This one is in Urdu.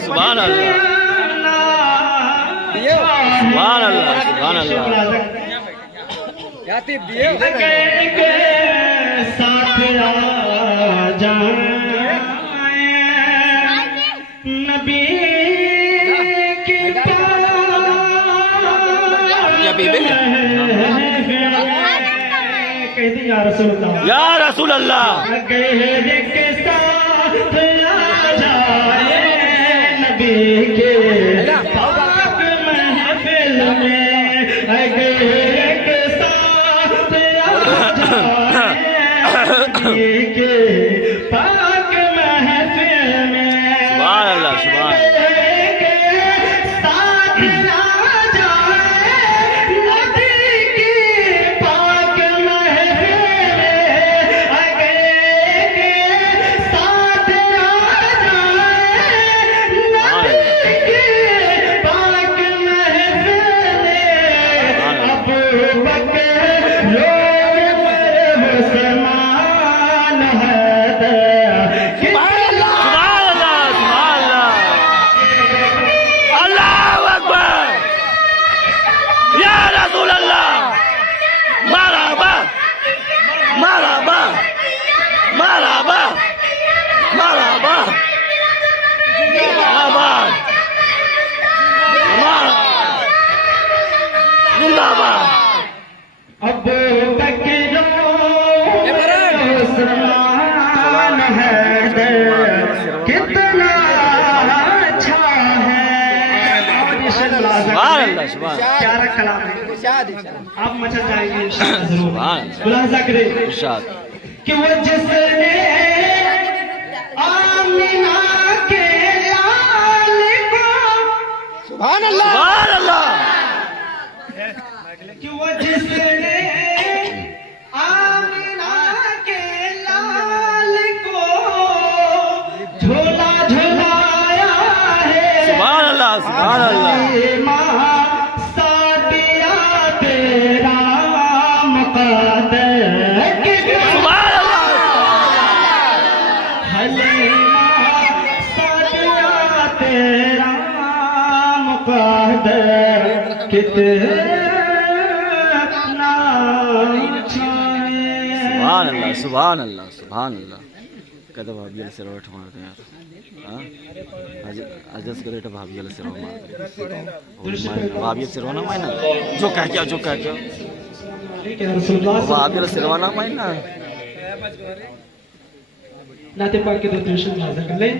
سبحان اللہ سبحان اللہ سبحان اللہ ساتھ آ جائیں نبی کی کہتی یا رسول اللہ یا رسول اللہ گہرے کے ساتھ آ جائے نبی کے پاک محفل میں گہرے کے ساتھ آ جائے نبی کے پاک محفل میں سبحان اللہ سبحان اللہ ابو بکر عثمان حیدر کتنا اچھا ہے سبحان اللہ سبحان پیارا کلام ہے آپ مچل جائیں گے انشاءاللہ ضرور ملاحظہ کریں ارشاد کہ وہ جس نے آمینہ کے لال کو سبحان اللہ سبحان اللہ کہ وہ جس نے آمینہ کے لال کو جھولا جھولایا ہے سبحان اللہ سبحان اللہ ماں ساتیا تیرا مقدر سبحان اللہ حلیمہ ساتیا تیرا مقدر کتنا سبحان اللہ سبحان اللہ سبحان اللہ کہتا بھابی علیہ سروٹ مارتے ہیں یار عجز کرے تو بھابی علیہ سروٹ مارتے ہیں بھابی علیہ سروٹ مائنا جو کہہ کیا بھابی علیہ سروٹ مائنا نعت پاک کے دو درشن ملاحظہ کر لیں